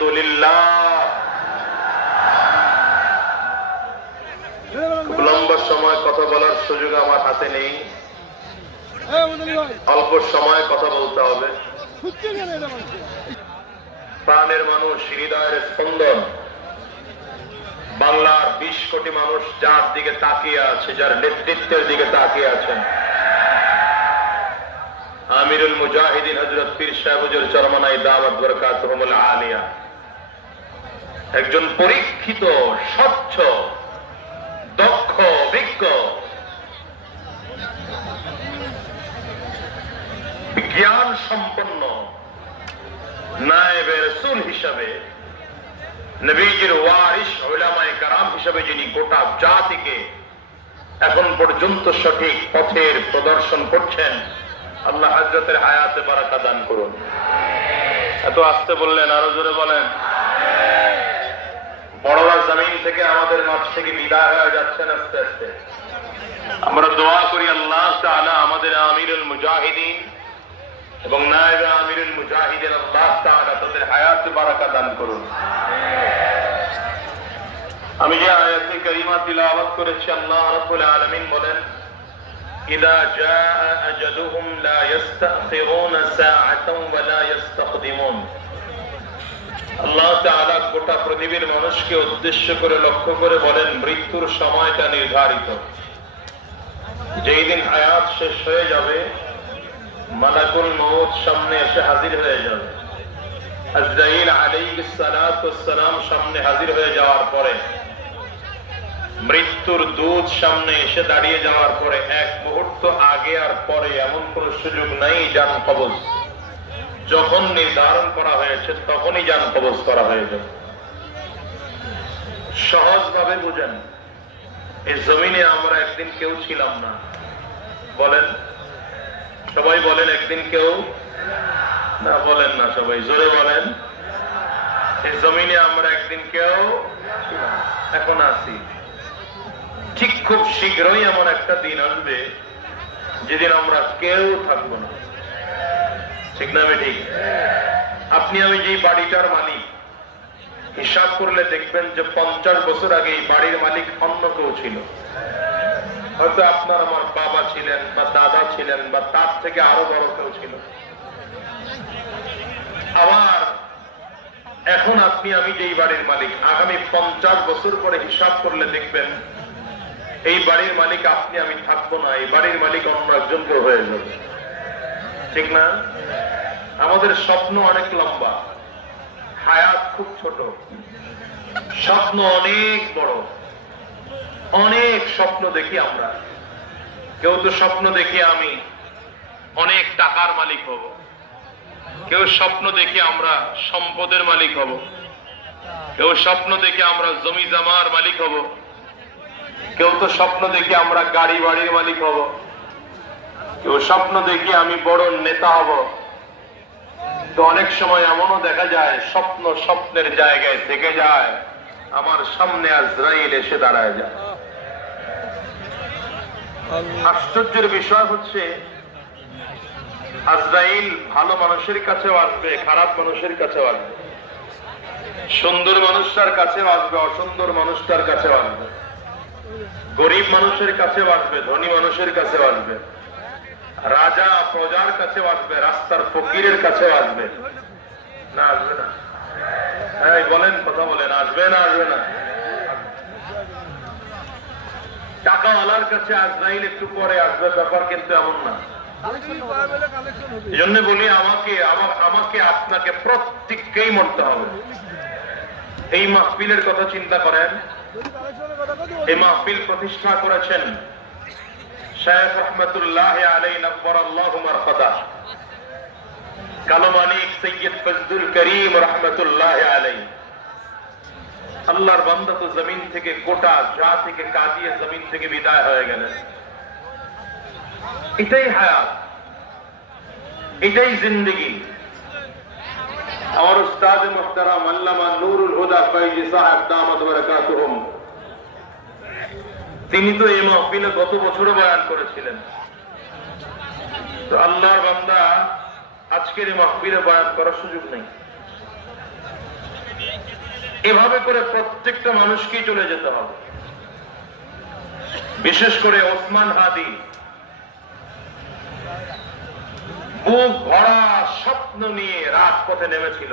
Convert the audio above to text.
আলহামদুলিল্লাহ। লম্বা সময় কথা বলার সুযোগ আমার হাতে নেই। অল্প সময় কথা বলতে হবে। প্রাণের মানুষ হৃদয়ের স্পন্দন। বাংলার বিশ কোটি মানুষ যার দিকে তাকিয়ে আছে যার নেতৃত্বের দিকে তাকিয়ে আছেন। আমিরুল মুজাহিদিন হজরত পীর সাহেবুজুর চরমানাই দাওয়াত বরকাতুহুমুল আলিয়া। একজন পরীক্ষিত, স্বচ্ছ, দক্ষ, অভিজ্ঞ জ্ঞান সম্পন্ন নায়েবে রসুল হিসাবে, নবীজির ওয়ারিস ওলামায়ে কারাম হিসাবে যিনি গোটা জাতিকে এখন পর্যন্ত সঠিক পথের প্রদর্শন করছেন, আল্লাহ হজরতের হায়াতে বারাকা দান করুন। এত আসতে বললেন, আরও জোরে বলেন। বড়রা জমিন থেকে আমাদের মাছ থেকে বিদায় হয়ে যাচ্ছেন আস্তে আস্তে আমরা দোয়া করি আল্লাহ তাআলা আমাদের আমিরুল মুজাহিদিন এবং নায়েবে আমিরুল মুজাহিদিন আল্লাহ তাআলা তাদের হায়াতে বারাকা দান করুন আমি যে আয়াতে করিমা তিলাওয়াত করেছি আল্লাহ রাব্বুল আলামিন বলেন إذا جاء أجلهم لا يستأخرون ساعة ولا يستقدمون আল্লাহ তাআলা গোটা পৃথিবীর মানুষকে উদ্দেশ্য করে, লক্ষ্য করে বলেন, মৃত্যুর সময়টা নির্ধারিত। যেই দিন শেষ হয়ে যাবে, মালাকুল মৌত সামনে এসে হাজির হয়ে যাবে। সামনে হাজির হয়ে যাওয়ার পরে, মৃত্যুর সামনে এসে দাঁড়িয়ে যাওয়ার পরে, এক মুহূর্ত আগে আর পরে এমন কোন সুযোগ নাই যান কবজ। যখন নির্ধারণ করা হয়েছে, তখনই যান কবজ করা হয়ে যাবে সহজ ভাবে বুঝেন, এই জমিনে আমরা একদিন কেউ ছিলাম না। বলেন, সবাই বলেন একদিন কেউ? না, বলেন না সবাই, জোরে বলেন। এই জমিনে আমরা একদিন কেউ? এখন আছি। ঠিক খুব শীঘ্রই এমন একটা দিন আসবে, যেদিন আমরা কেউ থাকব না। ঠিক না ঠিক? আপনি আমি যেই বাড়িটার মালিক, হিসাব করলে দেখবেন যে পঞ্চাশ বছর আগে এই বাড়ির মালিক অন্য কেউ ছিল। হয়তো আপনার আমার বাবা ছিলেন বা দাদা ছিলেন বা তার থেকে আরও বড় কেউ ছিল। আবার এখন আপনি আমি যেই বাড়ির মালিক, আগামী পঞ্চাশ বছর পরে হিসাব করলে দেখবেন এই বাড়ির মালিক আপনি আমি থাকব না, এই বাড়ির মালিক অন্য একজন কেউ হয়ে যাবে। ঠিক না? আমাদের স্বপ্ন অনেক লম্বা। হায়াত খুব ছোট। স্বপ্ন অনেক বড়। অনেক স্বপ্ন দেখি আমরা। কেউ তো স্বপ্ন দেখি আমি অনেক টাকার মালিক হব। কেউ স্বপ্ন দেখি আমরা সম্পদের মালিক হব। কেউ স্বপ্ন দেখে আমরা জমি জামার মালিক হব। কেউ তো স্বপ্ন দেখে আমরা গাড়ি বাড়ির মালিক হব। কেউ স্বপ্ন দেখে আমি বড় নেতা হব। তো অনেক সময় এমনও দেখা যায়, স্বপ্ন স্বপ্নের জায়গায় থেকে যায়, আমার সামনে আজরাইল এসে দাঁড়ায় যায়। আশ্চর্যের বিষয় হচ্ছে, আজরাইল ভালো মানুষের কাছেও আসবে, খারাপ মানুষের কাছেও আসবে। সুন্দর মানুষটার কাছেও আসবে, অসুন্দর মানুষটার কাছেও আসবে। গরিব মানুষের কাছেও আসবে, ধনী মানুষের কাছেও আসবে। রাজা প্রজার কাছেও আসবে, রাস্তার ফকিরের কাছেও আসবে। না আসবে না। হ্যাঁ বলেন, কথা বলেন, আসবে না আসবে না। টাকাওয়ালার কাছে আজরাইল একটু পরে আসবে, ব্যাপার কিন্তু এমন না। জন্য বলি, আমাকে আমাকে, আপনাকে প্রত্যেককেই মরতে হবে। এই মাহফিলের কথা চিন্তা করেন। এই মাহফিল প্রতিষ্ঠা করেছেন শেখ রহমতুল্লাহ আলাই নকবর আল্লাহ মারফাদা কালো মানিক সৈয়দ ফজদুল করিম রহমতুল্লাহ আলাই আল্লাহর বান্দা তো জমিন থেকে গোটা যা থেকে কাজিয়ে জমিন থেকে বিদায় হয়ে গেলেন এটাই হায়াত এটাই জিন্দগি আমার উস্তাদ মুহতারাম আল্লামা নুরুল হুদা ফাইজি সাহেব দামাত বারাকাতুহুম তিনি তো এই মাহফিলে গত বছরও বয়ান করেছিলেন। আল্লাহর বান্দা আজকের এই মাহফিলে বয়ান করার সুযোগ নেই। এভাবে করে প্রত্যেকটা মানুষকেই চলে যেতে হবে। বিশেষ করে ওসমান হাদি। বুক ভরা স্বপ্ন নিয়ে রাজপথে নেমেছিল।